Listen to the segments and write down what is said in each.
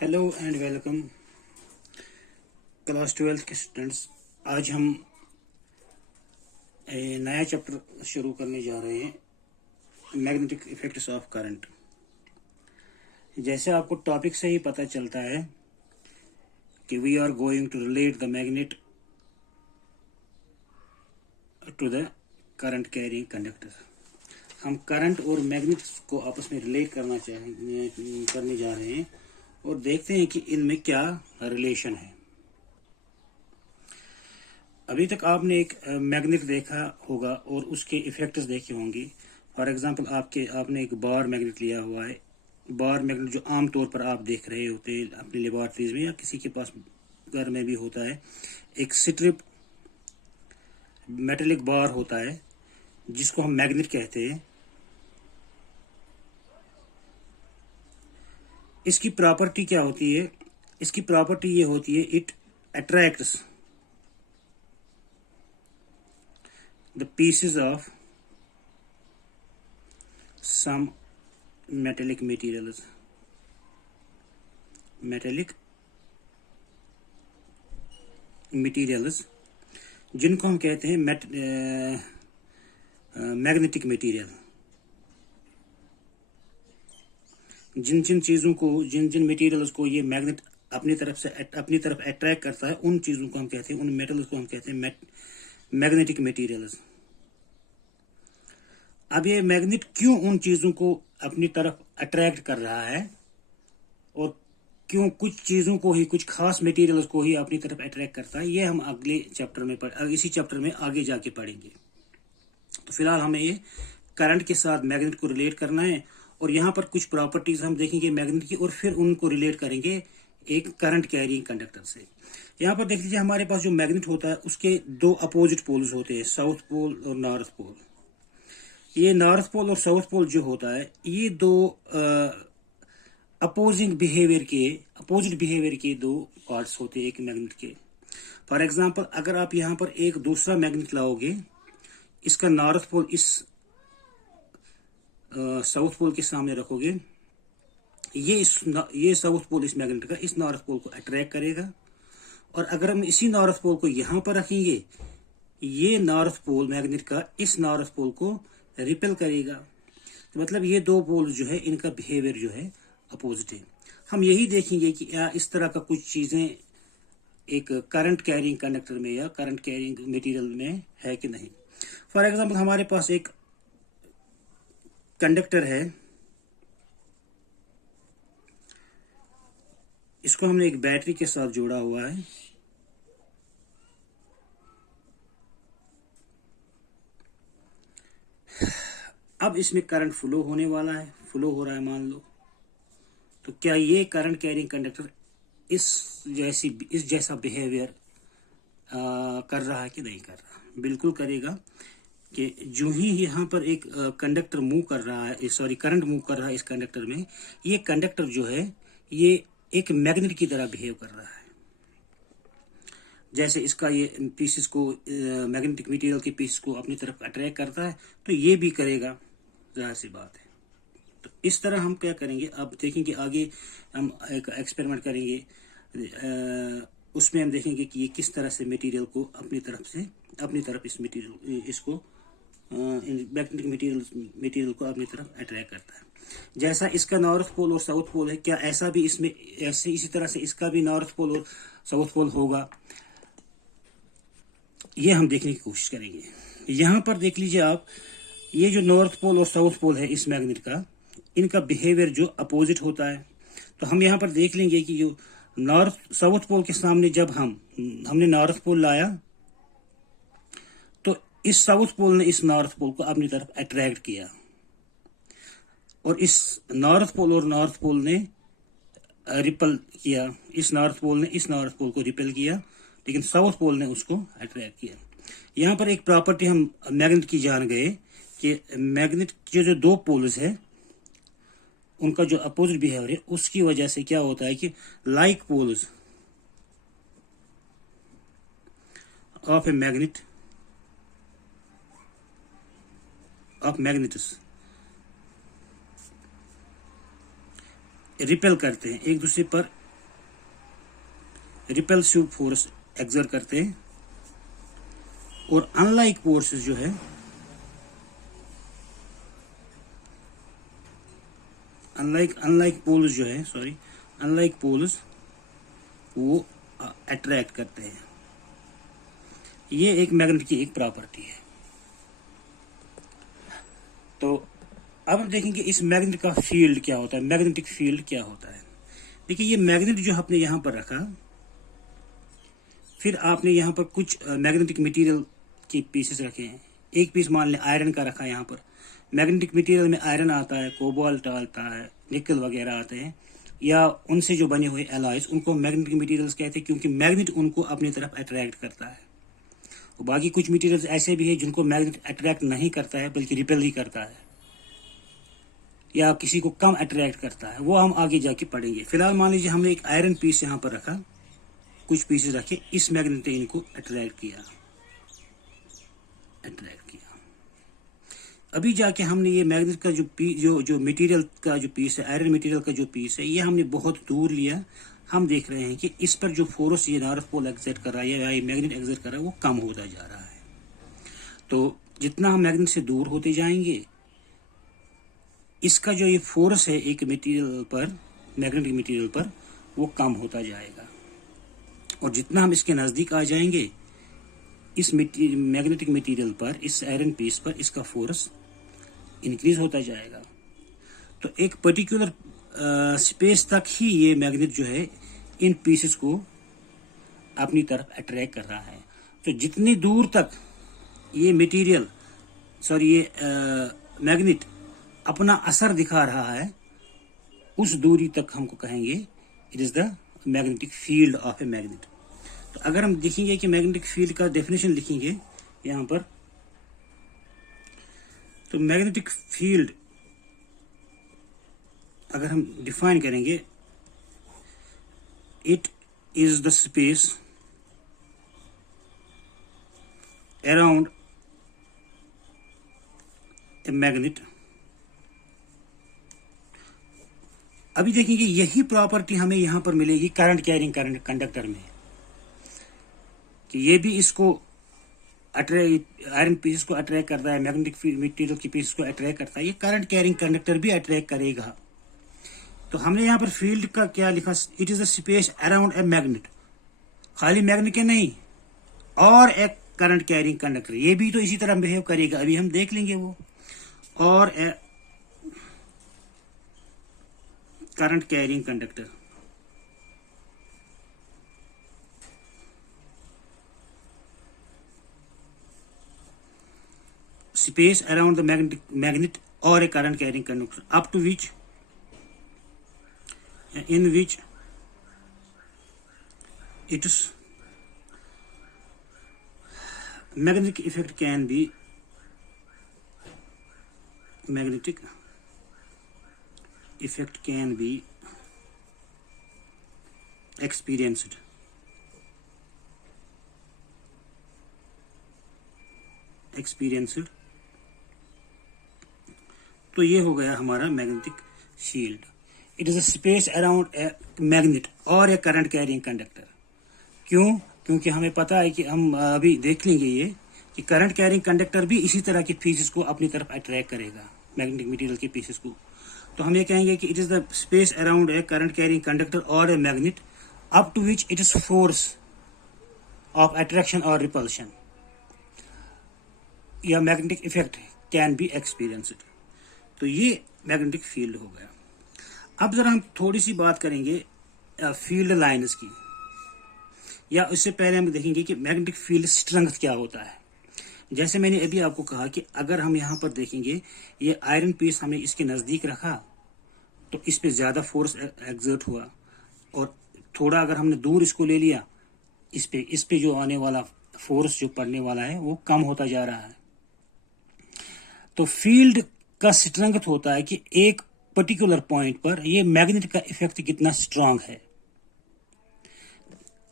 Hello and welcome class 12 के students. आज हम नया चैप्टर शुरू करने जा रहे हैं, मैग्नेटिक इफेक्ट्स ऑफ करंट। जैसे आपको टॉपिक से ही पता चलता है कि we are going to relate the magnet to the current carrying conductor. हम करंट और मैग्नेट को आपस में रिलेट करने जा रहे हैं और देखते हैं कि इनमें क्या रिलेशन है। अभी तक आपने एक मैग्नेट देखा होगा और उसके इफेक्ट्स देखे होंगे। फॉर एग्जांपल आपने एक बार मैग्नेट लिया हुआ है। बार मैग्नेट जो आमतौर पर आप देख रहे होते हैं अपनी लेबोरेटरीज में या किसी के पास घर में भी होता है, एक स्ट्रिप मेटेलिक बार होता है जिसको हम मैग्नेट कहते हैं। इसकी प्रॉपर्टी क्या होती है? इसकी प्रॉपर्टी ये होती है, it attracts the pieces of some metallic materials जिनको हम कहते हैं मैग्नेटिक मटेरियल। जिन मटेरियल्स को ये मैग्नेट अपनी तरफ अट्रैक्ट करता है, उन चीजों को हम कहते हैं, उन मेटल्स को हम कहते हैं मैग्नेटिक मटेरियल्स। अब ये मैग्नेट क्यों उन चीजों को अपनी तरफ अट्रैक्ट कर रहा है और क्यों कुछ चीजों को ही, कुछ खास मटेरियल्स को ही अपनी तरफ अट्रैक्ट करता है, ये हम अगले चैप्टर में इसी चैप्टर में आगे जाके पढ़ेंगे। तो फिलहाल हमें ये करंट के साथ मैग्नेट को रिलेट करना है और यहाँ पर कुछ प्रॉपर्टीज हम देखेंगे मैग्नेट की और फिर उनको रिलेट करेंगे एक करंट कैरिंग कंडक्टर से। यहाँ पर देख लीजिए, हमारे पास जो मैग्नेट होता है उसके दो अपोजिट पोल्स होते हैं, साउथ पोल और नॉर्थ पोल। ये नॉर्थ पोल और साउथ पोल जो होता है, ये दो अपोजिट बिहेवियर के दो पार्ट्स होते हैं एक मैग्नेट के। फॉर एग्जांपल, अगर आप यहाँ पर एक दूसरा मैग्नेट लाओगे, इसका नॉर्थ पोल इस साउथ पोल के सामने रखोगे, ये साउथ पोल इस मैग्नेट का इस नॉर्थ पोल को अट्रैक्ट करेगा। और अगर हम इसी नॉर्थ पोल को यहां पर रखेंगे, ये नॉर्थ पोल मैग्नेट का इस नॉर्थ पोल को रिपेल करेगा। तो मतलब ये दो पोल जो है, इनका बिहेवियर जो है अपोजिट है। हम यही देखेंगे कि इस तरह का कुछ चीजें एक करंट कैरिंग कंडक्टर में या करंट कैरिंग मटेरियल में है कि नहीं। फॉर एग्जांपल, हमारे पास एक कंडक्टर है, इसको हमने एक बैटरी के साथ जोड़ा हुआ है। अब इसमें करंट फ्लो होने वाला है, फ्लो हो रहा है मान लो। तो क्या ये करंट कैरिंग कंडक्टर इस जैसा बिहेवियर कर रहा है कि नहीं कर रहा? बिल्कुल करेगा। कि जो ही यहाँ पर एक करंट मूव कर रहा है इस कंडक्टर में, ये कंडक्टर जो है ये एक मैग्नेट की तरह बिहेव कर रहा है। जैसे इसका ये पीसेस को, मैग्नेटिक मटेरियल के पीसेस को अपनी तरफ अट्रैक्ट करता है, तो ये भी करेगा, जाहिर सी बात है। तो इस तरह हम क्या करेंगे, अब देखेंगे आगे हम एक एक्सपेरिमेंट करेंगे, उसमें हम देखेंगे कि ये किस तरह से मटेरियल को अपनी तरफ इसको मैग्नेटिक मटेरियल को अपनी तरफ अट्रैक्ट करता है। जैसा इसका नॉर्थ पोल और साउथ पोल है, क्या ऐसा भी इसमें इसी तरह से इसका भी नॉर्थ पोल और साउथ पोल होगा? ये हम देखने की कोशिश करेंगे। यहाँ पर देख लीजिए आप, ये जो नॉर्थ पोल और साउथ पोल है इस मैग्नेट का, इनका बिहेवियर जो अपोजिट होता है। तो हम यहाँ पर देख लेंगे कि जो साउथ पोल के सामने जब हमने नॉर्थ पोल लाया, तो इस साउथ पोल ने इस नॉर्थ पोल को अपनी तरफ अट्रैक्ट किया और इस नॉर्थ पोल ने रिपेल किया। इस नॉर्थ पोल ने इस नॉर्थ पोल को रिपेल किया, लेकिन साउथ पोल ने उसको अट्रैक्ट किया। यहाँ पर एक प्रॉपर्टी हम मैग्नेट की जान गए कि मैग्नेट के जो दो पोल्स है, उनका जो अपोजिट बिहेवियर है, उसकी वजह से क्या होता है कि like poles of a magnets repel करते हैं, एक दूसरे पर रिपल्सिव फोर्स एक्सर्ट करते हैं, और अनलाइक फोर्सेस जो है, अनलाइक पोल्स जो है, सॉरी, अनलाइक पोल्स वो अट्रैक्ट करते हैं। ये एक मैग्नेट की एक प्रॉपर्टी है। तो अब हम देखेंगे इस मैग्नेट का फील्ड क्या होता है, मैग्नेटिक फील्ड क्या होता है। देखिए, ये मैग्नेट जो आपने यहां पर रखा, फिर आपने यहां पर कुछ मैग्नेटिक मटेरियल के पीसेस रखे हैं। एक पीस मान लें आयरन का रखा है। यहां पर मैग्नेटिक मटेरियल में आयरन आता है, कोबाल्ट आता है, निकल वगैरह आते हैं, या उनसे जो बने हुए एलॉयज, उनको मैग्नेटिक मटेरियल्स कहते हैं, क्योंकि मैग्नेट उनको अपनी तरफ अट्रैक्ट करता है। और बाकी कुछ मटेरियल्स ऐसे भी है जिनको मैग्नेट अट्रैक्ट नहीं करता है, बल्कि रिपेल ही करता है, या किसी को कम अट्रैक्ट करता है। वो हम आगे जाके पढ़ेंगे। फिलहाल मान लीजिए हमने एक आयरन पीस यहाँ पर रखा, कुछ पीसेस रखे, इस मैग्नेट ने इनको अट्रैक्ट किया। अभी जाके हमने ये मैग्नेट का जो मटेरियल का जो पीस है, आयरन मटेरियल का जो पीस है, ये हमने बहुत दूर लिया। हम देख रहे हैं कि इस पर जो फोर्स ये नॉर्थ पोल एक्सर्ट कर रहा है या ये मैग्नेट एक्सर्ट कर रहा है, वो कम होता जा रहा है। तो जितना हम मैग्नेट से दूर होते जाएंगे, इसका जो ये फोर्स है एक मटेरियल पर, मैग्नेटिक मटेरियल पर, वो कम होता जाएगा। और जितना हम इसके नजदीक आ जाएंगे, इस मैग्नेटिक मटेरियल पर, इस आयरन पीस पर, इसका फोर्स इंक्रीज होता जाएगा। तो एक पर्टिकुलर स्पेस तक ही ये मैग्नेट जो है इन पीसेस को अपनी तरफ अट्रैक्ट कर रहा है। तो जितनी दूर तक ये मटेरियल, सॉरी, ये मैग्नेट अपना असर दिखा रहा है, उस दूरी तक हमको कहेंगे it is the magnetic field of a magnet. तो अगर हम देखेंगे कि मैग्नेटिक फील्ड का डेफिनेशन लिखेंगे यहां पर, तो मैग्नेटिक फील्ड अगर हम डिफाइन करेंगे, it is the space around a magnet. अभी देखेंगे यही प्रॉपर्टी हमें यहां पर मिलेगी करंट कैरिंग कंडक्टर में, कि ये भी इसको आयरन पीसेस को अट्रैक्ट करता है, मैग्नेटिक मटेरियल की पीसेस को अट्रैक्ट करता है, ये करंट कैरिंग कंडक्टर भी अट्रैक्ट करेगा। तो हमने यहाँ पर फील्ड का क्या लिखा, it is the space around a magnet, खाली मैग्नेट के नहीं, और एक करंट कैरिंग कंडक्टर, ये भी तो इसी तरह बिहेव करेगा, अभी हम देख लेंगे वो। और current carrying conductor, space around the magnet or a current carrying conductor, up to which, in which its magnetic effect can be experienced. तो ये हो गया हमारा magnetic field. It is a space around a magnet और ए current carrying conductor. क्यों? क्योंकि हमें पता है कि हम अभी देख लेंगे ये कि करंट कैरिंग कंडक्टर भी इसी तरह के पीसेस को अपनी तरफ अट्रैक्ट करेगा, मैग्नेटिक मटेरियल के पीसेस को। तो हम ये कहेंगे कि it is the space around a current carrying conductor और a magnet up to which it is force of attraction और रिपल्शन या magnetic effect can be experienced. तो ये मैग्नेटिक फील्ड हो गया। अब जरा हम थोड़ी सी बात करेंगे फील्ड लाइन्स की, या उससे पहले हम देखेंगे कि मैग्नेटिक फील्ड स्ट्रेंथ क्या होता है। जैसे मैंने अभी आपको कहा कि अगर हम यहाँ पर देखेंगे, ये आयरन पीस हमने इसके नजदीक रखा तो इस पे ज्यादा फोर्स एक्सर्ट हुआ, और थोड़ा अगर हमने दूर इसको ले लिया, इस पे जो आने वाला फोर्स जो पड़ने वाला है वो कम होता जा रहा है। तो फील्ड का स्ट्रेंथ होता है कि एक पर्टिकुलर पॉइंट पर ये मैग्नेट का इफेक्ट कितना स्ट्रांग है।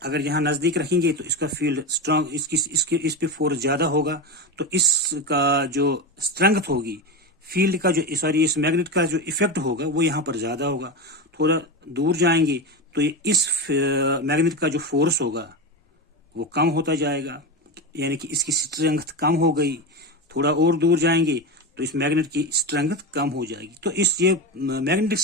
अगर यहां नजदीक रखेंगे तो इसका फील्ड स्ट्रांग, इस पे फोर्स ज्यादा होगा, तो इसका जो स्ट्रेंथ होगी फील्ड का, जो सॉरी इस मैग्नेट का जो इफेक्ट होगा वो यहां पर ज्यादा होगा। थोड़ा दूर जाएंगे तो तो ये इस मैग्नेट का जो फोर्स होगा वो कम होता जाएगा, यानी कि इसकी स्ट्रेंथ कम हो गई। थोड़ा और दूर जाएंगे तो इस मैग्नेट की स्ट्रेंथ कम हो जाएगी। तो इस ये मैग्नेटिक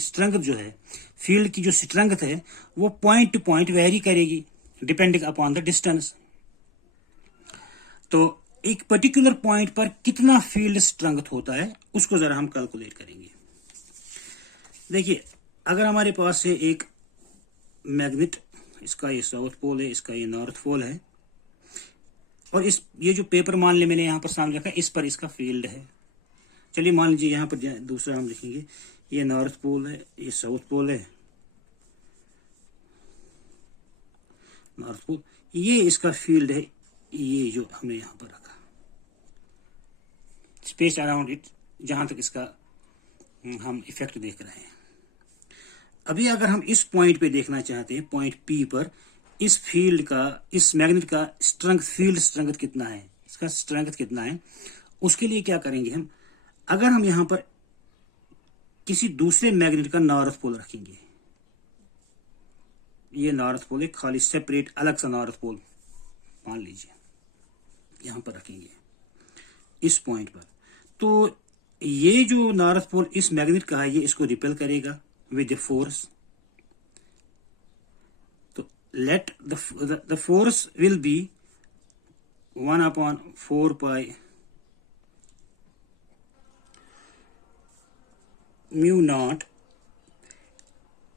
स्ट्रेंथ जो है, फील्ड की जो स्ट्रेंथ है, वो पॉइंट टू पॉइंट वेरी करेगी डिपेंडिंग अपॉन द डिस्टेंस। तो एक पर्टिकुलर पॉइंट पर कितना फील्ड स्ट्रेंथ होता है उसको जरा हम कैलकुलेट करेंगे। देखिए, अगर हमारे पास है एक मैग्नेट, इसका ये साउथ पोल है, इसका ये नॉर्थ पोल है, और ये जो पेपर मान ले मैंने यहाँ पर सामने रखा है, इस पर इसका फील्ड है। चलिए मान लीजिए यहाँ पर दूसरा हम लिखेंगे, ये नॉर्थ पोल है, ये साउथ पोल है, नॉर्थ पोल, ये इसका फील्ड है, ये जो हमने यहाँ पर रखा, स्पेस अराउंड इट, जहां तक इसका हम इफेक्ट देख रहे हैं। अभी अगर हम इस पॉइंट पे देखना चाहते हैं, पॉइंट पी पर, इस फील्ड का, इस मैग्नेट का स्ट्रेंथ, फील्ड स्ट्रेंथ कितना है, इसका स्ट्रेंथ कितना है, उसके लिए क्या करेंगे हम, अगर हम यहां पर किसी दूसरे मैग्नेट का नॉर्थ पोल रखेंगे, ये नॉर्थ पोल है, खाली सेपरेट अलग सा नॉर्थ पोल मान लीजिए, यहां पर रखेंगे इस पॉइंट पर, तो ये जो नॉर्थ पोल इस मैग्नेट का है, ये इसको रिपेल करेगा with the force. तो let the force will be 1/4 pi mu naught,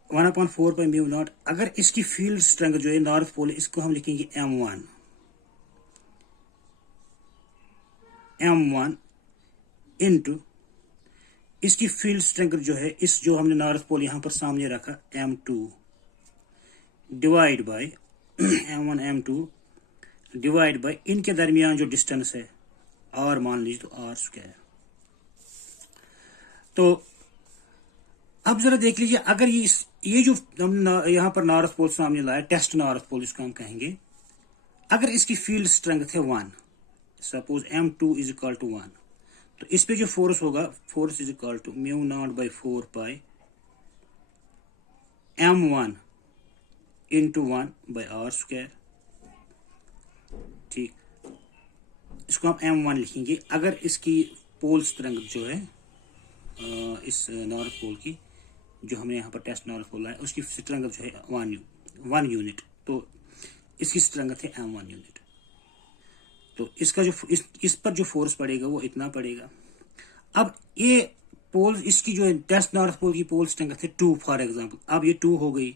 1/4 pi mu naught। अगर इसकी फील्ड स्ट्रेंथ जो है नॉर्थ पोल, इसको हम लिखेंगे m1 इंटू इसकी फील्ड स्ट्रेंथ जो है, इस जो हमने नॉर्थ पोल यहां पर सामने रखा, m2 divide by m1 m2 divide by इनके दरमियान जो डिस्टेंस है r मान लीजिए, तो r स्क्वायर। तो अब जरा देख लीजिए, अगर ये जो हम यहां पर नॉर्थ पोल सामने लाया, टेस्ट नॉर्थ पोल इसको हम कहेंगे, अगर इसकी फील्ड स्ट्रेंथ है 1, suppose m2 is equal to 1, तो इस पे जो फोर्स होगा, force is equal to mu naught by 4 pi m1 into 1 by R square. ठीक, इसको हम m1 लिखेंगे। अगर इसकी पोल स्ट्रेंथ जो है इस नॉर्थ पोल की, जो हमने यहाँ पर टेस्ट नॉर्थ पोल है, उसकी स्ट्रेंथ जो है 1 यूनिट, तो इसकी स्ट्रेंथ है m1 यूनिट। तो इसका जो इस पर जो फोर्स पड़ेगा वो इतना पड़ेगा। अब ये पोल, इसकी जो टेस्ट नॉर्थ पोल की पोल स्ट्रेंथ है 2 फॉर एग्जांपल, अब ये 2 हो गई,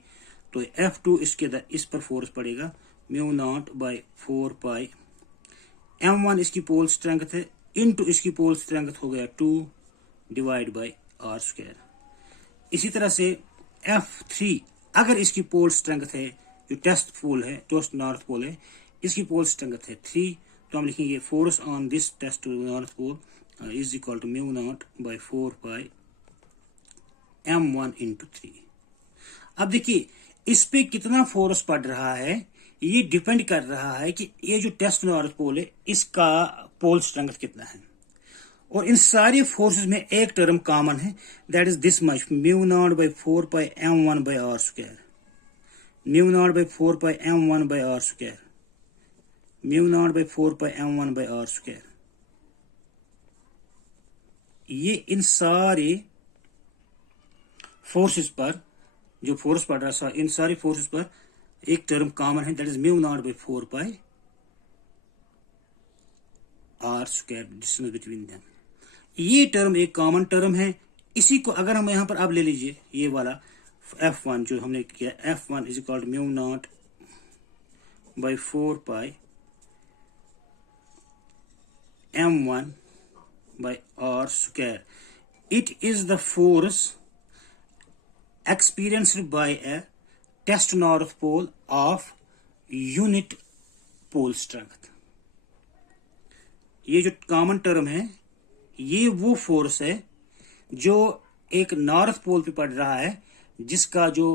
तो F2 इस पर फोर्स पड़ेगा mu naught by 4 pi m1 इसकी पोल स्ट्रेंथ है, इनटू इसकी पोल स्ट्रेंथ हो गया 2 डिवाइड बाई आर स्क्वायर। इसी तरह से F3 अगर इसकी पोल स्ट्रेंथ है, जो टेस्ट पोल है, टेस्ट नॉर्थ पोल है, इसकी पोल स्ट्रेंथ है 3, तो हम लिखेंगे force on this test north pole is equal to mu naught by 4 pi m1 into 3। अब देखिए, इस पे कितना फोर्स पड़ रहा है, ये डिपेंड कर रहा है कि ये जो टेस्ट नॉर्थ पोल है, इसका पोल स्ट्रेंथ कितना है। और इन सारे फोर्सेस में एक टर्म कॉमन है, that is this much, mu naught by 4 pi m1 by R square, mu naught by 4 pi m1 by R square, mu naught by 4 pi m1 by R square. ये इन सारे forces पर जो force पड़ रहा है, इन सारी फोर्सेस पर एक टर्म कॉमन है, that is mu naught by 4 pi R square, distance between them. ये टर्म एक कॉमन टर्म है। इसी को अगर हम यहां पर अब ले लीजिए, ये वाला F1 जो हमने किया, F1 is equal to mu naught by 4 pi m1 by r square. It is the force experienced by a test north pole of unit pole strength. ये जो कॉमन टर्म है, ये वो फोर्स है जो एक नॉर्थ पोल पे पड़ रहा है, जिसका जो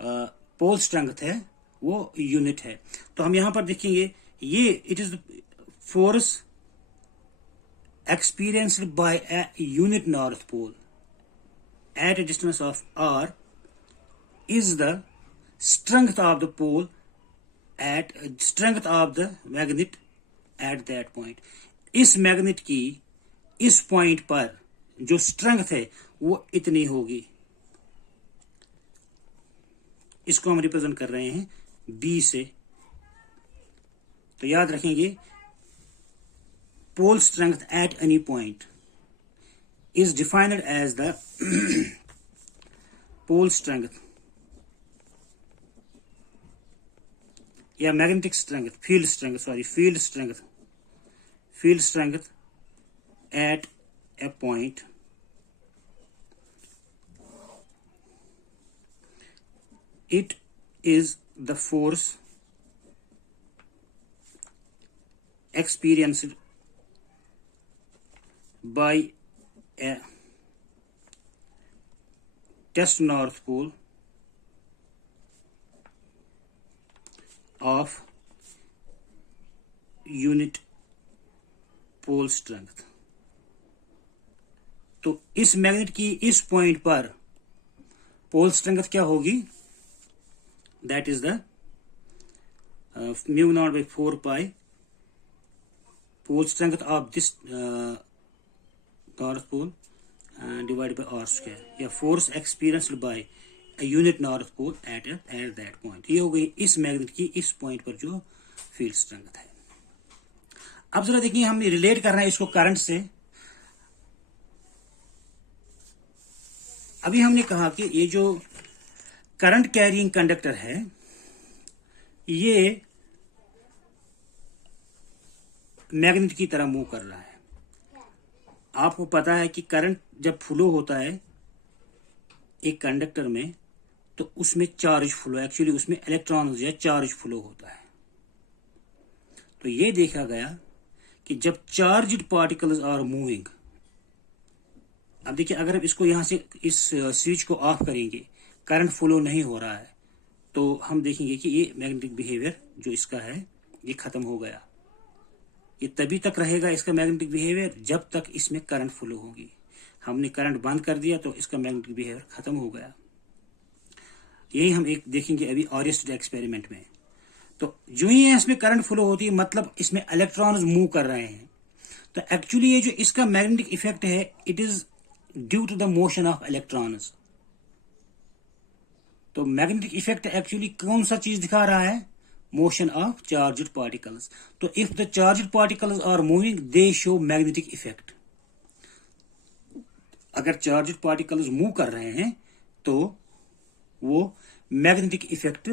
पोल स्ट्रेंथ है वो यूनिट है। तो हम यहां पर देखेंगे, ये it is force experienced by a unit north pole at a distance of r is the strength of the pole at strength of the magnet at that point. इस मैग्नेट की इस पॉइंट पर जो स्ट्रेंथ है वो इतनी होगी। इसको हम रिप्रेजेंट कर रहे हैं बी से। तो याद रखेंगे, pole strength at any point is defined as the pole strength या magnetic strength, field strength at a point it is the force experienced by a test north pole of unit pole strength। तो इस magnet की इस point पर पोल strength क्या होगी? That is the mu naught by 4 pi pole strength of this north pole divided by r square, या force experienced by a unit north pole at that point। ये हो गई इस मैग्नेट की इस पॉइंट पर जो फील्ड स्ट्रेंथ है। अब जरा देखिए, हम रिलेट कर रहे हैं इसको करंट से। अभी हमने कहा कि ये जो करंट कैरिंग कंडक्टर है ये मैग्नेट की तरह मूव कर रहा है। आपको पता है कि करंट जब फ्लो होता है एक कंडक्टर में तो उसमें चार्ज फ्लो, एक्चुअली उसमें इलेक्ट्रॉन या चार्ज फ्लो होता है। तो ये देखा गया कि जब चार्ज्ड पार्टिकल्स आर मूविंग, अब देखिए अगर हम इसको यहां से इस स्विच को ऑफ करेंगे, करंट फ्लो नहीं हो रहा है, तो हम देखेंगे कि ये मैग्नेटिक बिहेवियर जो इसका है ये खत्म हो गया। ये तभी तक रहेगा इसका मैग्नेटिक बिहेवियर जब तक इसमें करंट फ्लो होगी। हमने करंट बंद कर दिया तो इसका मैग्नेटिक बिहेवियर खत्म हो गया। यही हम एक देखेंगे अभी ऑरिस्टेड एक्सपेरिमेंट में। तो जो ही इसमें करंट फ्लो होती है मतलब इसमें इलेक्ट्रॉन्स मूव कर रहे हैं। तो एक्चुअली ये जो इसका मैग्नेटिक इफेक्ट है it is due to the motion of electrons. तो मैग्नेटिक इफेक्ट एक्चुअली कौन सा चीज दिखा रहा है? Motion of charged particles. तो if the charged particles are moving they show magnetic effect. अगर चार्ज्ड पार्टिकल्स मूव कर रहे हैं तो वो मैग्नेटिक इफेक्ट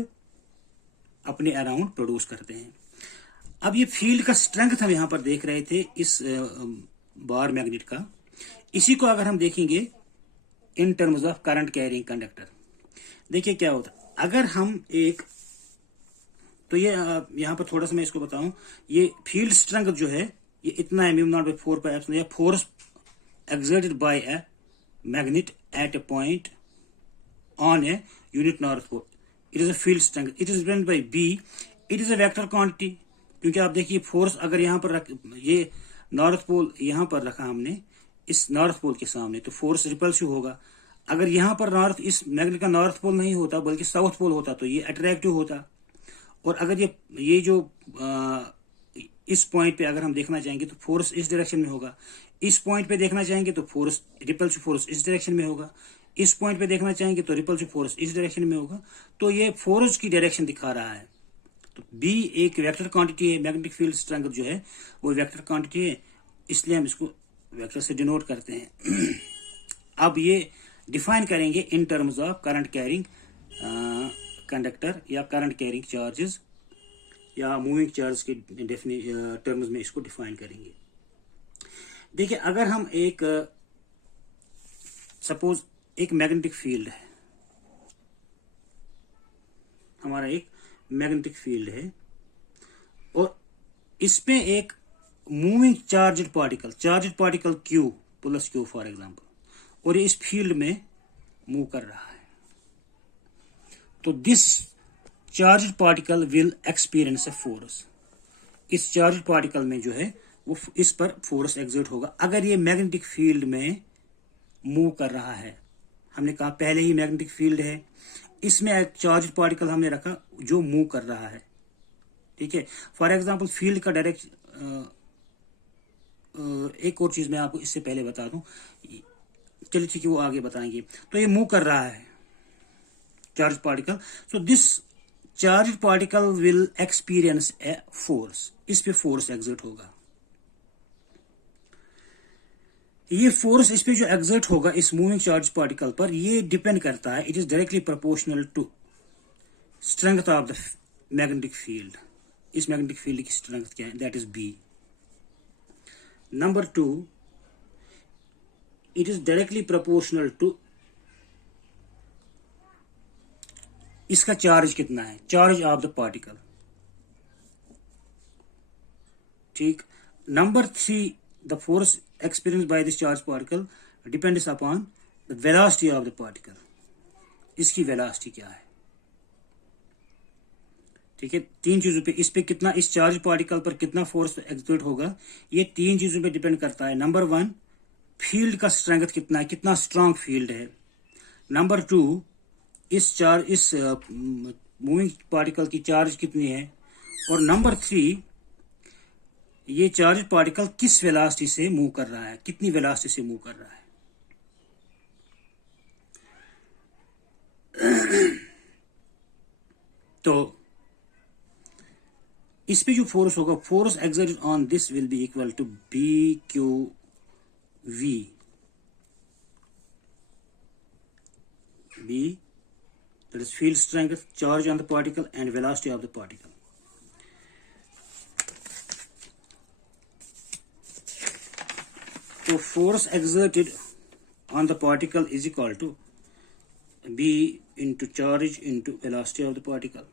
अपने अराउंड प्रोड्यूस करते हैं। अब ये फील्ड का स्ट्रेंथ हम यहां पर देख रहे थे इस बार मैग्नेट का। इसी को अगर हम देखेंगे इन terms of current carrying conductor, देखिए क्या होता है। अगर हम एक, तो ये यहां पर थोड़ा सा मैं इसको बताऊं, ये फील्ड स्ट्रेंथ जो है ये इतना है mu naught by 4 pi epsilon, या force exerted by a magnet at a point on a unit north pole. It is a field strength. It is represented by B. It is a vector quantity. क्योंकि आप देखिए force अगर यहाँ पर ये north pole यहाँ पर रखा हमने इस नॉर्थ पोल के सामने, तो फोर्स रिपल्सिव होगा। अगर यहाँ पर नॉर्थ, इस मैग्नेट का नॉर्थ पोल नहीं होता बल्कि साउथ पोल होता तो ये अट्रैक्टिव होता। और अगर ये जो इस पॉइंट पे अगर हम देखना चाहेंगे तो फोर्स इस डायरेक्शन में होगा। इस पॉइंट पे देखना चाहेंगे तो फोर्स रिपल्सिव फोर्स इस डायरेक्शन में होगा। इस पॉइंट पे देखना चाहेंगे तो रिपल्सिव फोर्स इस डायरेक्शन में होगा। तो ये फोर्स की डायरेक्शन दिखा रहा है। तो बी एक वेक्टर क्वांटिटी है, मैग्नेटिक फील्ड स्ट्रेंथ जो है वो वेक्टर क्वांटिटी है, इसलिए हम इसको वेक्टर से डिनोट करते हैं। अब ये डिफाइन करेंगे इन terms of current carrying conductor या करंट कैरिंग चार्जेस या मूविंग चार्ज के टर्म्स में इसको डिफाइन करेंगे। देखिए अगर हम एक सपोज एक मैग्नेटिक फील्ड है, हमारा एक मैग्नेटिक फील्ड है और इसमें एक moving charged particle Q plus Q for example, और ये इस फील्ड में मूव कर रहा है, तो this charged particle will experience a force. इस चार्ज्ड पार्टिकल में जो है वो इस पर फोर्स एक्सर्ट होगा अगर ये मैग्नेटिक फील्ड में मूव कर रहा है। हमने कहा पहले ही मैग्नेटिक फील्ड है, इसमें एक चार्ज पार्टिकल हमने रखा जो मूव कर रहा है, ठीक है। फॉर एग्जांपल फील्ड का डायरेक्ट एक और चीज मैं आपको इससे पहले बता दूं, चलिए ठीक है वो आगे बताएंगे। तो ये मूव कर रहा है charge particle, so this charge particle will experience a force, इस पे फोर्स एक्सर्ट होगा। ये फोर्स इस पे जो एक्सर्ट होगा इस मूविंग चार्ज पार्टिकल पर, ये डिपेंड करता है, it is directly proportional to strength of the magnetic field. इस मैग्नेटिक फील्ड की स्ट्रेंथ क्या है, that is B. Number 2, it is directly proportional to इसका चार्ज कितना है, चार्ज ऑफ द पार्टिकल, ठीक। Number 3, the force experienced by this charged particle depends upon the velocity of the particle, इसकी velocity क्या है, ठीक है। 3 चीजों पे, इस पे कितना, इस चार्ज पार्टिकल पर कितना फोर्स एक्सर्ट होगा, ये 3 चीजों पे डिपेंड करता है। नंबर 1, फील्ड का स्ट्रेंथ कितना है, कितना स्ट्रांग फील्ड है। नंबर 2, इस मूविंग पार्टिकल की चार्ज कितनी है। और नंबर 3, ये चार्ज पार्टिकल किस वेलोसिटी से मूव कर रहा है, कितनी वेलोसिटी से मूव कर रहा है। तो इस पे जो फोर्स होगा, force exerted on this will be equal to B Q V. B that is field strength, charge on the particle and velocity of the particle. तो force exerted on the particle is equal to B into charge into velocity of the particle.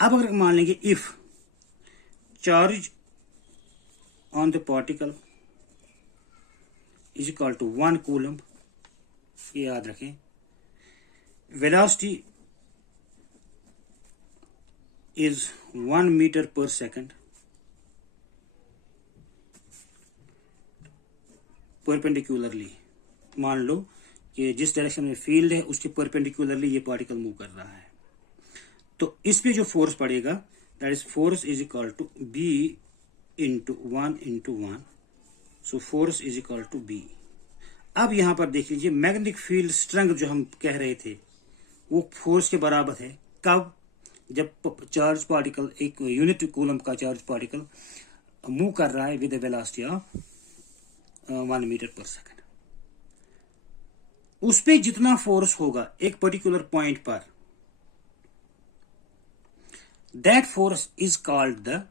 अब अगर मान लेंगे if charge on the particle is equal to 1 coulomb, ये याद रखें। Velocity is 1 metre per second, perpendicularly, मान लो कि जिस डायरेक्शन में फील्ड है उसके परपेंडिकुलरली ये पार्टिकल मूव कर रहा है। तो इस पे जो फोर्स पड़ेगा, that is force is equal to B into 1, so force is equal to B. अब यहां पर देख लीजिए, मैग्नेटिक फील्ड स्ट्रेंथ जो हम कह रहे थे वो फोर्स के बराबर है कब, जब चार्ज पार्टिकल, एक यूनिट कूलम का चार्ज पार्टिकल मूव कर रहा है with a velocity of 1 metre per second. उस पे जितना फोर्स होगा एक पर्टिकुलर पॉइंट पर, that force is called the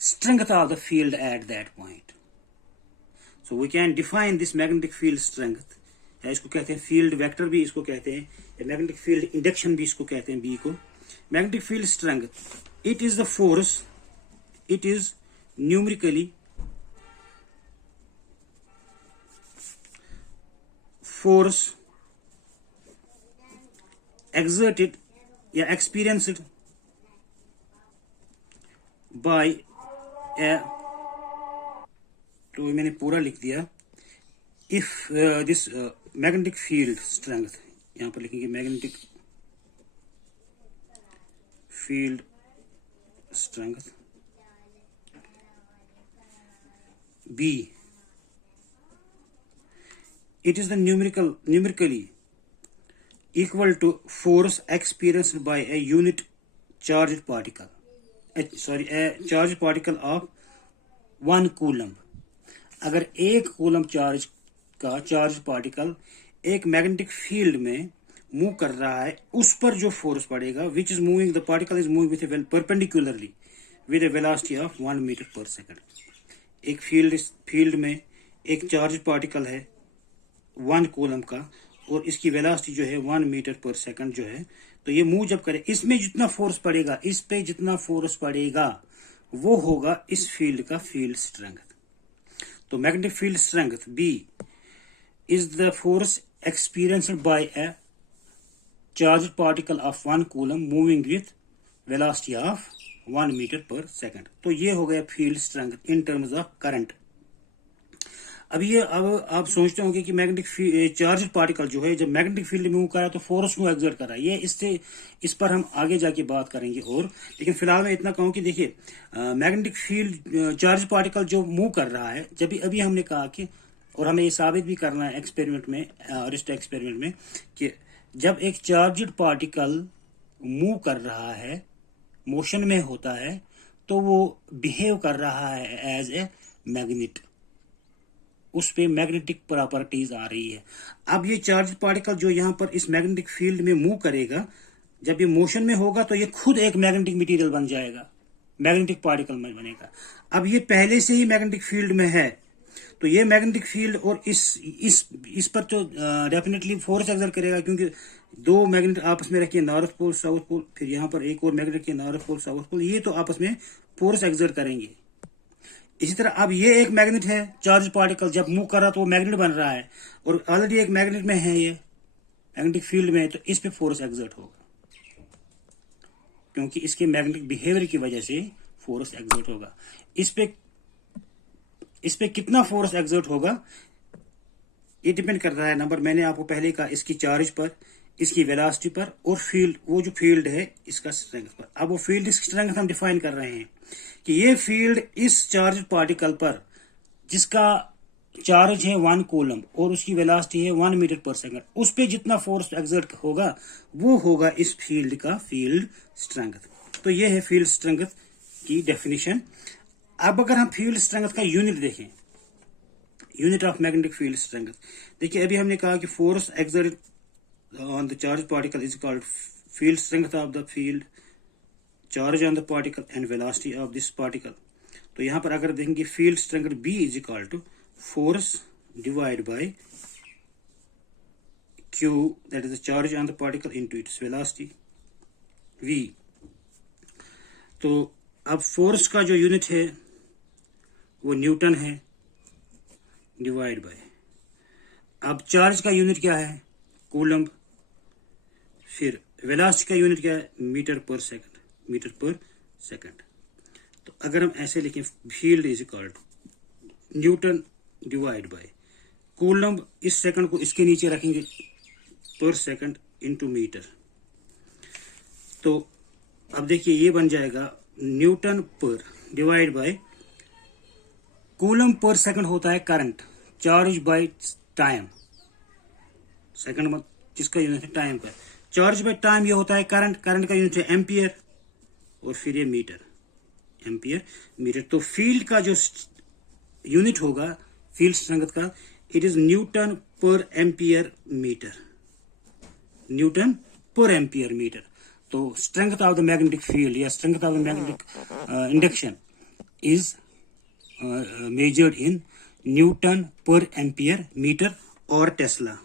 strength of the field at that point. So we can define this magnetic field strength, इसको कहते हैं फील्ड वेक्टर भी इसको कहते हैं, मैग्नेटिक फील्ड इंडक्शन भी इसको कहते हैं, बी को। Magnetic field strength, it is the force, it is numerically force exerted या experienced by a, तो मैंने पूरा लिख दिया, if this magnetic field strength, यहां पर लिखेंगे magnetic field strength B, it is the numerically equal to force experienced by a unit charged particle, a charged particle of 1 coulomb. अगर 1 कूलम चार्ज का चार्ज पार्टिकल एक magnetic field में move कर रहा है, उस पर जो फोर्स पड़ेगा, which is moving, the particle is moving with perpendicularly with a velocity of 1 metre per second. एक फील्ड में एक चार्ज पार्टिकल है 1 कूलम का, और इसकी वेलोसिटी जो है 1 मीटर पर सेकंड जो है, तो ये मूव जब करे, इसमें जितना फोर्स पड़ेगा, इस पे जितना फोर्स पड़ेगा वो होगा इस फील्ड का फील्ड स्ट्रेंथ। तो magnetic field strength B is the force experienced by a charge particle of 1 coulomb moving with velocity of 1 metre per second. तो ये हो गया field strength in terms of current. अब आप सोचते होंगे कि मैग्नेटिक चार्ज पार्टिकल जो है जब मैग्नेटिक फील्ड मूव कर रहा है तो फोर्स को एक्सर्ट कर रहा है, ये इससे इस पर हम आगे जाके बात करेंगे। और लेकिन फिलहाल मैं इतना कहूँ कि देखिए मैग्नेटिक फील्ड चार्ज पार्टिकल जो मूव कर रहा है, जब अभी हमने कहा कि, और हमें ये साबित भी करना है एक्सपेरिमेंट में, अरिस्टो एक्सपेरिमेंट में, कि जब एक चार्ज्ड पार्टिकल मूव कर रहा है, मोशन में होता है, तो वो बिहेव कर रहा है एज ए मैग्नेट, उस पे मैग्नेटिक प्रॉपर्टीज आ रही है। अब ये चार्ज पार्टिकल जो यहाँ पर इस मैग्नेटिक फील्ड में मूव करेगा, जब ये मोशन में होगा तो ये खुद एक मैग्नेटिक मटेरियल बन जाएगा, मैग्नेटिक पार्टिकल में बनेगा। अब ये पहले से ही मैग्नेटिक फील्ड में है, तो ये मैग्नेटिक फील्ड और इस पर तो डेफिनेटली फोर्स एक्सर्ट करेगा, क्योंकि दो मैग्नेट आपस में रखिए, नॉर्थ पोल साउथ पोल, फिर यहाँ पर एक और मैग्नेट रखिए नॉर्थ पोल साउथ पोल, ये तो आपस में फोर्स एक्सर्ट करेंगे। इसी तरह अब ये एक मैग्नेट है, चार्ज पार्टिकल जब मूव कर रहा तो वो मैग्नेट बन रहा है, और ऑलरेडी एक मैग्नेट में है, ये मैग्नेटिक फील्ड में है, तो इस पे फोर्स एक्सर्ट होगा, क्योंकि इसके मैग्नेटिक बिहेवियर की वजह से फोर्स एक्सर्ट होगा। इस पे कितना फोर्स एक्सर्ट होगा ये डिपेंड कर रहा है, नंबर मैंने आपको पहले कहा, इसकी चार्ज पर, इसकी वेलोसिटी पर, और फील्ड, वो जो फील्ड है इसका स्ट्रेंथ पर। अब वो फील्ड स्ट्रेंथ हम डिफाइन कर रहे हैं कि ये फील्ड इस चार्ज पार्टिकल पर, जिसका चार्ज है 1 कूलम और उसकी वेलोसिटी है 1 मीटर पर सेकंड, उस पे जितना फोर्स एक्सर्ट होगा वो होगा इस फील्ड का फील्ड स्ट्रेंथ। तो ये है फील्ड स्ट्रेंथ की डेफिनेशन। अब अगर हम फील्ड स्ट्रेंथ का यूनिट देखें, unit of magnetic field strength, देखिए अभी हमने कहा कि force exert on the charged particle is called field strength of the field, charge on the particle and velocity of this particle। तो यहाँ पर अगर देखेंगे field strength B is equal to force divide by Q, that is the charge on the particle into its velocity V। तो अब force का जो unit है वो न्यूटन है, डिवाइड बाय, अब चार्ज का यूनिट क्या है, कूलम्ब, फिर वेलोसिटी का यूनिट क्या है, मीटर पर सेकंड। तो अगर हम ऐसे लिखें, field is equal to newton divide by coulomb, इस सेकंड को इसके नीचे रखेंगे, पर सेकंड इनटू मीटर। तो अब देखिए ये बन जाएगा newton per divide by coulomb per second होता है current, charge by time, second जिसका यूनिट है टाइम का, चार्ज बाय टाइम ये होता है करंट, करंट का यूनिट है एम्पियर, और फिर ये मीटर, एम्पियर मीटर। तो फील्ड का जो यूनिट होगा फील्ड स्ट्रेंथ का, it is newton per ampere metre, newton per ampere metre. तो strength of the magnetic field या strength of the magnetic induction is measured in newton per ampere metre और Tesla.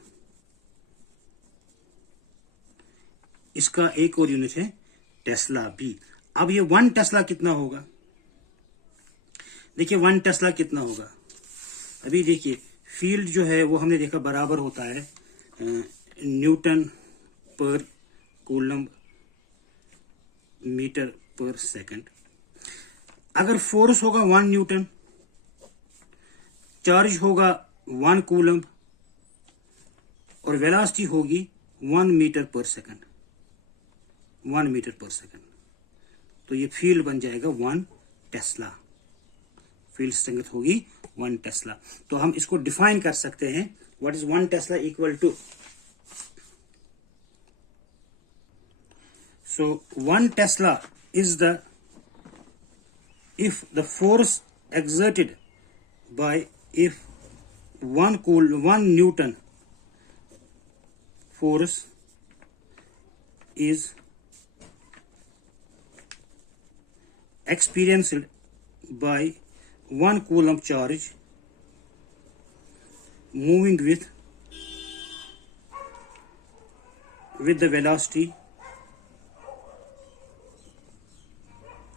इसका एक और unit है Tesla B. अब ये 1 Tesla कितना होगा, देखिए 1 टेस्ला कितना होगा। अभी देखिए फील्ड जो है वो हमने देखा बराबर होता है न्यूटन पर कूलम्ब मीटर पर सेकंड। अगर फोर्स होगा 1 न्यूटन, चार्ज होगा 1 कूलम्ब, और वेलोसिटी होगी 1 metre per second, 1 metre per second, तो ये फील्ड बन जाएगा 1 टेस्ला, फील्ड स्ट्रेंथ होगी 1 टेस्ला। तो हम इसको डिफाइन कर सकते हैं, what is 1 tesla equal to, so 1 tesla is the, if the force exerted by, if 1 Newton force is experienced by 1 coulomb charge moving with the velocity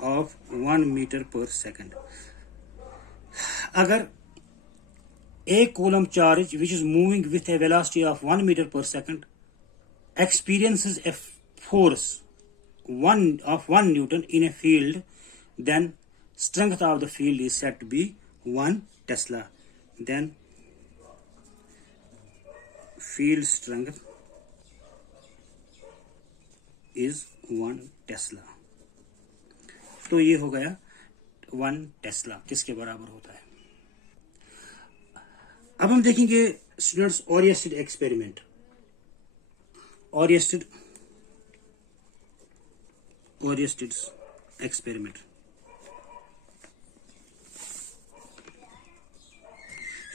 of 1 metre per second. अगर एक coulomb charge which is moving with a velocity of 1 metre per second experiences a force 1 Newton in a field, then strength of the field is said to be 1 Tesla. Then field strength is 1 Tesla. तो ये हो गया 1 Tesla किसके बराबर होता है। अब हम देखेंगे स्टूडेंट्स ओरिएस्टेड एक्सपेरिमेंट। ओरिएस्टेड एक्सपेरिमेंट,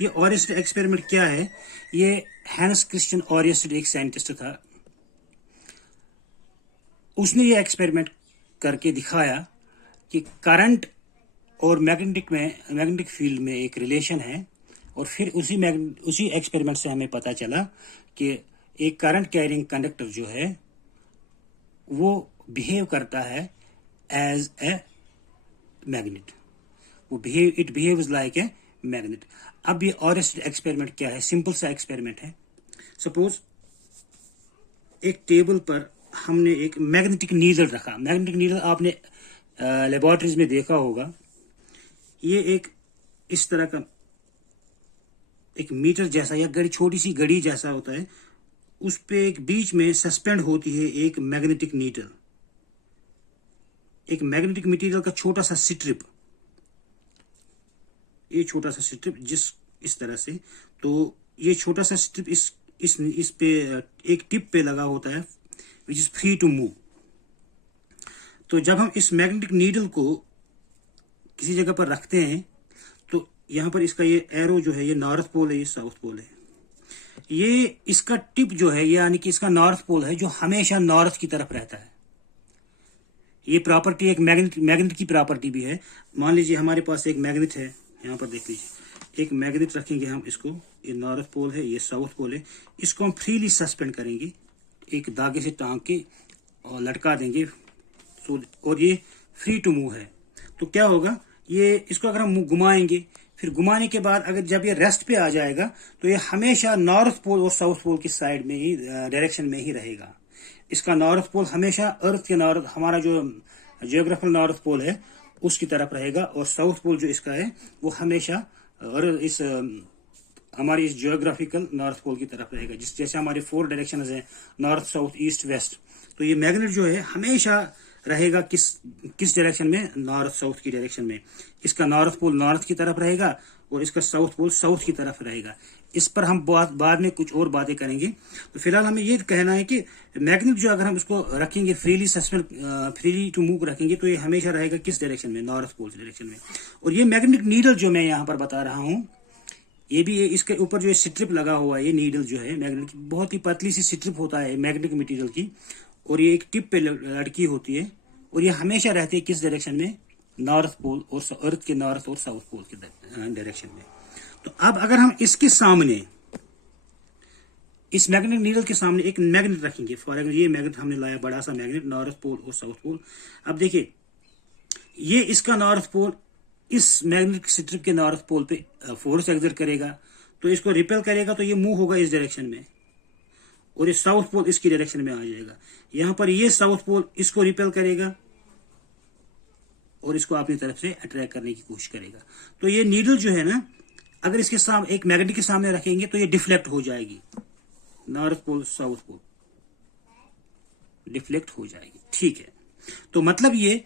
ये ओरिएस्टेड एक्सपेरिमेंट क्या है? ये हैंस क्रिश्चियन ओरिएस्टेड एक साइंटिस्ट था, उसने ये एक्सपेरिमेंट करके दिखाया कि करंट और मैग्नेटिक फील्ड में एक रिलेशन है। और फिर उसी एक्सपेरिमेंट से हमें पता चला कि एक करंट कैरिंग कंडक्टर जो है वो बिहेव करता है as a magnet, it behaves like a magnet. अब ये ओरिएस्टेड एक्सपेरिमेंट क्या है? सिंपल सा एक्सपेरिमेंट है। सपोज एक टेबल पर हमने एक मैग्नेटिक नीडल रखा। मैग्नेटिक नीडल आपने लेबोरेटरीज में देखा होगा। ये एक इस तरह का एक मीटर जैसा या छोटी सी घड़ी जैसा होता है, उस पे एक बीच में सस्पेंड होती है एक मैग्नेटिक नीडल, एक मैग्नेटिक मटेरियल का छोटा सा स्ट्रिप, ये छोटा सा स्ट्रिप जिस इस तरह से, तो ये छोटा सा स्ट्रिप इस पे एक टिप पे लगा होता है which is free to move. तो जब हम इस मैग्नेटिक नीडल को किसी जगह पर रखते हैं तो यहाँ पर इसका ये एरो जो है, ये नॉर्थ पोल है, ये साउथ पोल है। ये इसका टिप जो है, यानी कि इसका नॉर्थ पोल है जो हमेशा नॉर्थ की तरफ रहता है। ये प्रॉपर्टी एक मैग्नेट की प्रॉपर्टी भी है। मान लीजिए हमारे पास एक मैग्नेट है, यहाँ पर देख लीजिए, एक मैग्नेट रखेंगे हम इसको, ये नॉर्थ पोल है, ये साउथ पोल है, इसको हम फ्रीली सस्पेंड करेंगे, एक धागे से टांग के और लटका देंगे, और ये फ्री टू मूव है। तो क्या होगा, ये इसको अगर हम घुमाएंगे, फिर घुमाने के बाद अगर जब ये रेस्ट पे आ जाएगा तो ये हमेशा नॉर्थ पोल और साउथ पोल की साइड में ही, डायरेक्शन में ही रहेगा। इसका नॉर्थ पोल हमेशा अर्थ के नॉर्थ, हमारा जो जियोग्राफिकल नॉर्थ पोल है उसकी तरफ रहेगा, और साउथ पोल जो इसका है वो हमेशा और इस हमारी इस जियोग्राफिकल नॉर्थ पोल की तरफ रहेगा। जैसे हमारे 4 डायरेक्शन है, नॉर्थ साउथ ईस्ट वेस्ट, तो ये मैग्नेट जो है हमेशा रहेगा किस डायरेक्शन में? नॉर्थ साउथ की डायरेक्शन में। इसका नॉर्थ पोल नॉर्थ की तरफ रहेगा और इसका साउथ पोल साउथ की तरफ रहेगा। इस पर हम बाद में कुछ और बातें करेंगे। तो फिलहाल हमें ये कहना है कि मैग्नेट जो अगर हम इसको रखेंगे freely suspend, freely to move रखेंगे, तो ये हमेशा रहेगा किस डायरेक्शन में? नॉर्थ पोल डायरेक्शन में। और ये मैग्नेटिक नीडल जो मैं यहाँ पर बता रहा हूँ, ये भी इसके ऊपर जो स्ट्रिप लगा हुआ है, ये नीडल जो है मैग्नेट की, बहुत ही पतली सी स्ट्रिप होता है मैग्नेटिक मटेरियल की, और ये एक टिप पे लटकी होती है, और ये हमेशा रहती है किस डायरेक्शन में? नॉर्थ पोल और अर्थ के नॉर्थ और साउथ पोल के डायरेक्शन में। तो अब अगर हम इसके सामने, इस मैग्नेटिक नीडल के सामने एक मैग्नेट रखेंगे, फॉर एग्जाम्पल ये मैग्नेट हमने लाया, बड़ा सा मैग्नेट, नॉर्थ पोल और साउथ पोल। अब देखिए, ये इसका नॉर्थ पोल इस मैग्नेटिक स्ट्रिप के नॉर्थ पोल पे फोर्स एक्सर्ट करेगा, तो इसको रिपेल करेगा, तो ये मूव होगा इस डायरेक्शन में, और ये साउथ पोल इसकी डायरेक्शन में आ जाएगा। यहां पर ये साउथ पोल इसको रिपेल करेगा और इसको अपनी तरफ से अट्रैक्ट करने की कोशिश करेगा। तो ये नीडल जो है ना, अगर इसके सामने एक मैग्नेट के सामने रखेंगे तो ये डिफ्लेक्ट हो जाएगी, north pole south pole deflect हो जाएगी। ठीक है, तो मतलब ये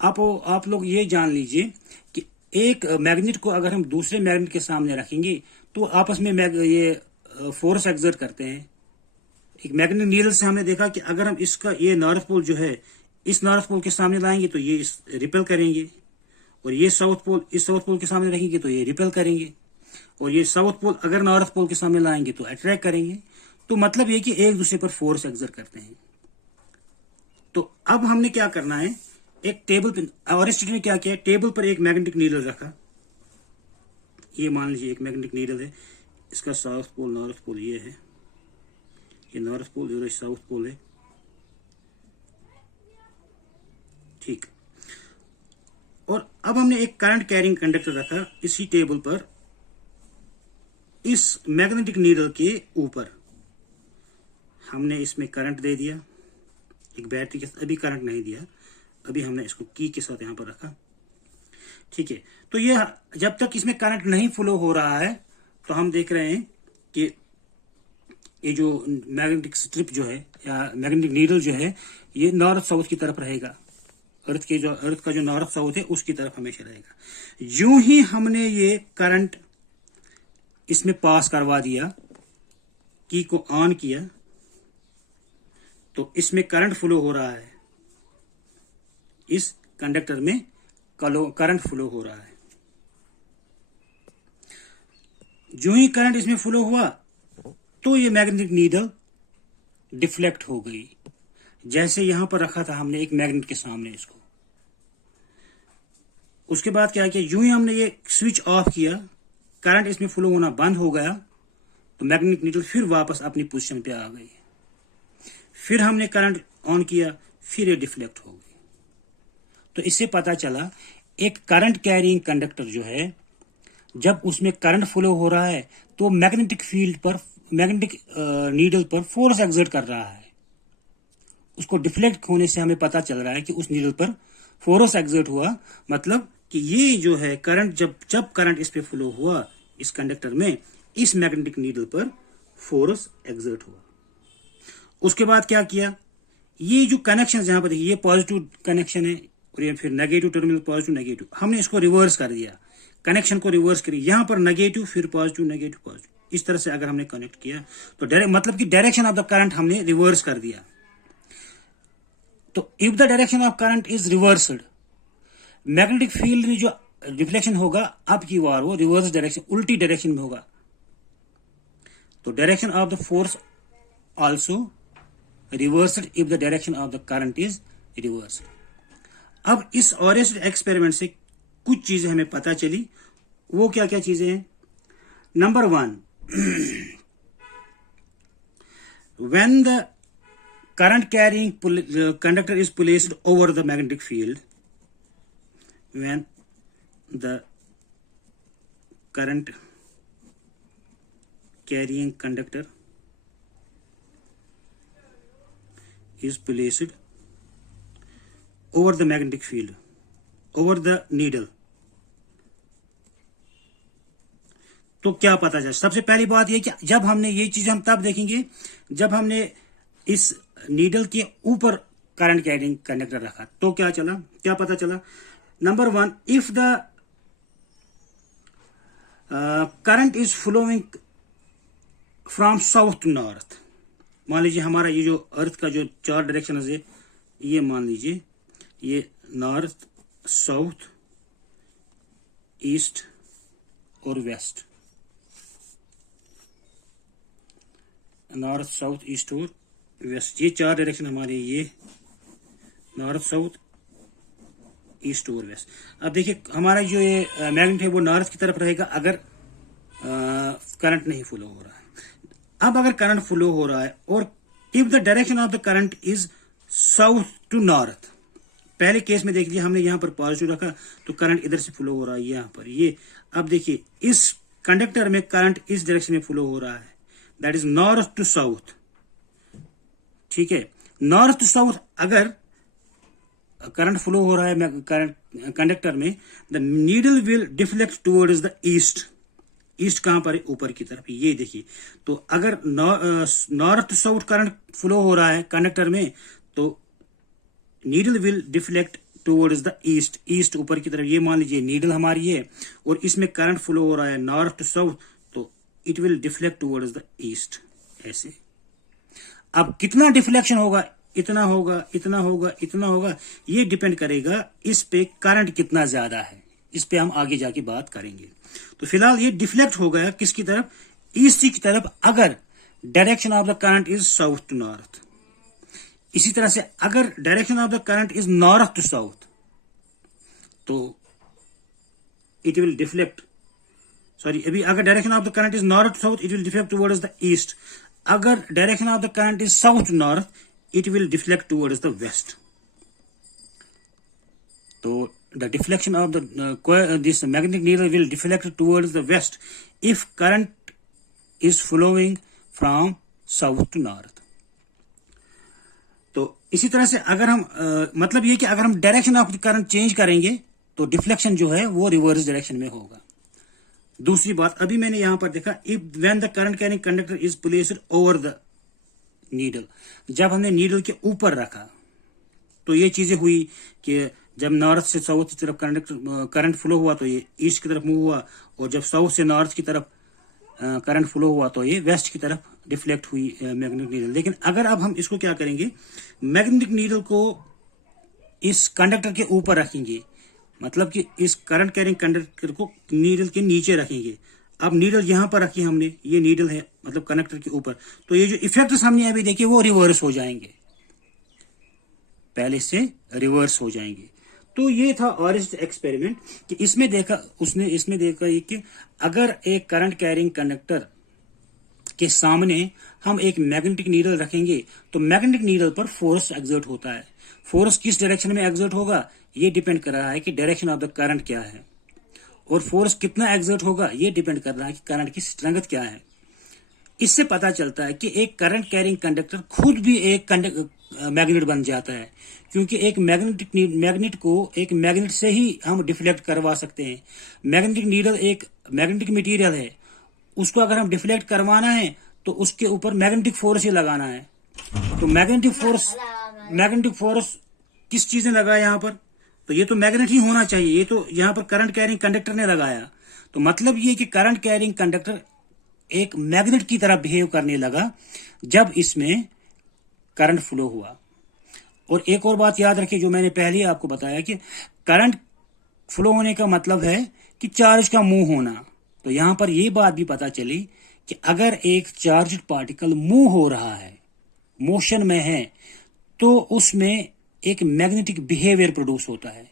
आप लोग ये जान लीजिए कि एक मैग्नेट को अगर हम दूसरे मैग्नेट के सामने रखेंगे तो आपस में ये फोर्स एक्सर्ट करते हैं। एक मैग्नेटिक नीडल से हमने देखा कि अगर हम इसका ये नॉर्थ पोल जो है इस नॉर्थ पोल के सामने लाएंगे तो ये रिपेल करेंगे, और ये साउथ पोल इस साउथ पोल के सामने रखेंगे तो ये रिपेल करेंगे, और ये साउथ पोल अगर नॉर्थ पोल के सामने लाएंगे तो अट्रैक्ट करेंगे। तो मतलब ये कि एक दूसरे पर फोर्स एक्सर्ट करते हैं। तो अब हमने क्या करना है, एक टेबल पे, ओरिएस्टेड ने क्या किया, टेबल पर एक मैग्नेटिक नीडल रखा, ये मान लीजिए एक मैग्नेटिक नीडल है, इसका साउथ पोल नॉर्थ पोल ये है, ये नॉर्थ पोल और साउथ पोल है। ठीक, और अब हमने एक करंट कैरिंग कंडक्टर रखा इसी टेबल पर, इस मैग्नेटिक नीडल के ऊपर हमने इसमें करंट दे दिया, एक बैटरी के साथ, अभी करंट नहीं दिया, अभी हमने इसको की के साथ यहां पर रखा। ठीक है, तो ये जब तक इसमें करंट नहीं फ्लो हो रहा है तो हम देख रहे हैं कि ये जो मैग्नेटिक स्ट्रिप जो है या मैग्नेटिक नीडल जो है ये नॉर्थ साउथ की तरफ रहेगा। अर्थ का जो नॉर्थ साउथ है उसकी तरफ हमेशा रहेगा। यूं ही हमने ये करंट इसमें पास करवा दिया, की को ऑन किया, तो इसमें करंट फ्लो हो रहा है, इस कंडक्टर में करंट फ्लो हो रहा है। जो ही करंट इसमें फ्लो हुआ तो ये मैग्नेटिक नीडल डिफ्लेक्ट हो गई। जैसे यहां पर रखा था हमने एक मैग्नेट के सामने इसको, उसके बाद क्या किया, यूं ही हमने ये स्विच ऑफ किया, करंट इसमें फ्लो होना बंद हो गया, तो मैग्नेटिक नीडल फिर वापस अपनी पोजीशन पे आ गई। फिर हमने करंट ऑन किया, फिर ये डिफ्लेक्ट हो गई। तो इससे पता चला एक करंट कैरिंग कंडक्टर जो है, जब उसमें करंट फ्लो हो रहा है तो मैग्नेटिक फील्ड पर, मैग्नेटिक नीडल पर फोर्स एक्सर्ट कर रहा है। उसको डिफ्लेक्ट होने से हमें पता चल रहा है कि उस नीडल पर फोर्स एक्सर्ट हुआ, मतलब कि ये जो है करंट, जब करंट इस पे फ्लो हुआ इस कंडक्टर में, इस मैग्नेटिक नीडल पर फोर्स एक्सर्ट हुआ। उसके बाद क्या किया, ये जो कनेक्शन यहां पर देखिए, ये पॉजिटिव कनेक्शन है और ये फिर नेगेटिव टर्मिनल, पॉजिटिव नेगेटिव, हमने इसको रिवर्स कर दिया, कनेक्शन को रिवर्स करिए, यहां पर नेगेटिव फिर पॉजिटिव नेगेटिव पॉजिटिव, इस तरह से अगर हमने कनेक्ट किया तो मतलब कि डायरेक्शन ऑफ द करंट हमने रिवर्स कर दिया। तो if the direction of current is reversed, magnetic field में जो रिफ्लेक्शन होगा अब की बार वो रिवर्स डायरेक्शन, उल्टी डायरेक्शन में होगा। तो direction of the force also reversed if the direction of the current is reversed. अब इस ऑरेस्ट एक्सपेरिमेंट से कुछ चीजें हमें पता चली। वो क्या क्या चीजें हैं? Number 1, when the current carrying conductor is placed over the magnetic field, when the current carrying conductor is placed over the magnetic field, over the needle, तो क्या पता चला? सबसे पहली बात यह कि जब हमने ये चीज हम तब देखेंगे जब हमने इस नीडल के ऊपर करंट कैरिंग कंडक्टर रखा, तो क्या चला, क्या पता चला? Number 1, if the current is flowing from south to north, मान लीजिए हमारा ये जो अर्थ का जो 4 डायरेक्शन है, ये मान लीजिए ये नॉर्थ, साउथ, ईस्ट और वेस्ट, नॉर्थ साउथ ईस्ट और वेस्ट, ये 4 डायरेक्शन हमारे, ये नॉर्थ साउथ ईस्ट और वेस्ट। अब देखिए हमारा जो ये मैग्नेट है वो नॉर्थ की तरफ रहेगा अगर करंट नहीं फ्लो हो रहा है। अब अगर करंट फ्लो हो रहा है और if the direction of the current is south to north, पहले केस में देख लीजिए हमने यहां पर पॉजिटिव रखा तो करंट इधर से फ्लो हो रहा है यहां पर, ये अब देखिए इस कंडक्टर में करंट इस डायरेक्शन में फ्लो हो रहा है, that is north to south. ठीक है, नॉर्थ टू साउथ अगर करंट फ्लो हो रहा है करंट कंडक्टर में, the needle will deflect towards the east. East कहां पर है? ऊपर की तरफ, ये देखिए। तो अगर north to south current flow हो रहा है कंडक्टर में तो needle will deflect towards the east, east ऊपर की तरफ, ये मान लीजिए नीडल हमारी है और इसमें करंट फ्लो हो रहा है नॉर्थ टू साउथ, तो it will deflect towards the east, ऐसे। अब कितना डिफ्लेक्शन होगा, इतना होगा, इतना होगा, इतना होगा, ये डिपेंड करेगा इस पे करंट कितना ज्यादा है, इस पे हम आगे जाके बात करेंगे। तो फिलहाल ये डिफ्लेक्ट हो गया किसकी तरफ? ईस्ट की तरफ, अगर direction of the current is south to north. इसी तरह से अगर direction of the current is north to south तो इट विल डिफ्लेक्ट, सॉरी अभी अगर direction of the current is north to south it will deflect towards the east, अगर direction of the current is south to north it will deflect towards the west. So the deflection of the this magnetic needle will deflect towards the west if current is flowing from south to north. तो इसी तरह से अगर हम मतलब ये कि अगर हम डायरेक्शन ऑफ करंट चेंज करेंगे तो डिफ्लेक्शन जो है वो रिवर्स डायरेक्शन में होगा। दूसरी बात अभी मैंने यहां पर देखा, if when the current carrying conductor is placed over the needle, जब हमने नीडल के ऊपर रखा तो ये चीजें हुई कि जब नॉर्थ से साउथ की तरफ करंट फ्लो हुआ तो ये ईस्ट की तरफ मूव हुआ, और जब साउथ से नॉर्थ की तरफ करंट फ्लो हुआ तो ये वेस्ट की तरफ डिफ्लेक्ट हुई मैग्नेटिक नीडल। लेकिन अगर अब हम इसको क्या करेंगे, मैग्नेटिक नीडल को इस कंडक्टर के ऊपर रखेंगे, मतलब कि इस करंट कैरिंग कंडक्टर को नीडल के नीचे रखेंगे। अब नीडल यहां पर रखी हमने, ये नीडल है मतलब कंडक्टर के ऊपर, तो ये जो इफेक्ट्स हमने अभी देखे वो रिवर्स हो जाएंगे, पहले से रिवर्स हो जाएंगे। तो ये था ऑरिस्ट एक्सपेरिमेंट कि इसमें देखा ये कि अगर एक करंट कैरिंग कंडक्टर के सामने हम एक मैग्नेटिक नीडल रखेंगे तो मैग्नेटिक नीडल पर फोर्स एक्सर्ट होता है। फोर्स किस डायरेक्शन में एक्सर्ट होगा ये डिपेंड कर रहा है कि डायरेक्शन ऑफ द करंट क्या है, और फोर्स कितना एक्सर्ट होगा ये डिपेंड कर रहा है कि करंट की स्ट्रेंथ क्या है। इससे पता चलता है कि एक करंट कैरिंग कंडक्टर खुद भी एक मैग्नेट बन जाता है, क्योंकि एक मैग्नेट को एक मैग्नेट से ही हम डिफ्लेक्ट करवा सकते हैं। मैग्नेटिक नीडल एक मैग्नेटिक मटेरियल है, उसको अगर हम डिफ्लेक्ट करवाना है तो उसके ऊपर मैग्नेटिक फोर्स ही लगाना है। तो मैग्नेटिक फोर्स किस चीज ने लगाया यहाँ पर, तो ये तो मैग्नेट ही होना चाहिए, ये तो यहाँ पर करंट कैरिंग कंडक्टर ने लगाया। तो मतलब ये कि करंट कैरिंग कंडक्टर एक मैग्नेट की तरह बिहेव करने लगा जब इसमें करंट फ्लो हुआ। और एक और बात याद रखिए जो मैंने पहले ही आपको बताया कि करंट फ्लो होने का मतलब है कि चार्ज का मूव होना। तो यहां पर यह बात भी पता चली कि अगर एक चार्ज्ड पार्टिकल मूव हो रहा है, मोशन में है, तो उसमें एक मैग्नेटिक बिहेवियर प्रोड्यूस होता है,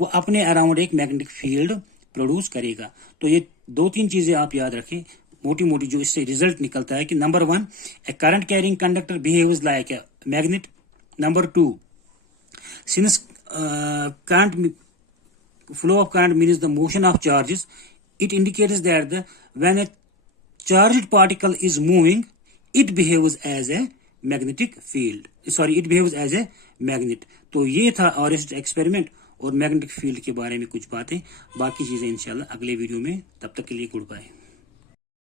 वो अपने अराउंड एक मैग्नेटिक फील्ड प्रोड्यूस करेगा। तो ये 2-3 चीजें आप याद रखें मोटी मोटी जो इससे रिजल्ट निकलता है कि number 1, A current carrying conductor behaves like a magnet. Number 2, since flow of current means the motion of charges, it indicates that when a charged particle is moving, it behaves as a magnetic field. It behaves as a magnet. तो ये था ऑरिस्ट experiment और magnetic field के बारे में कुछ बातें। बाकी चीजें इंशाल्लाह अगले वीडियो में, तब तक के लिए गुड बाय।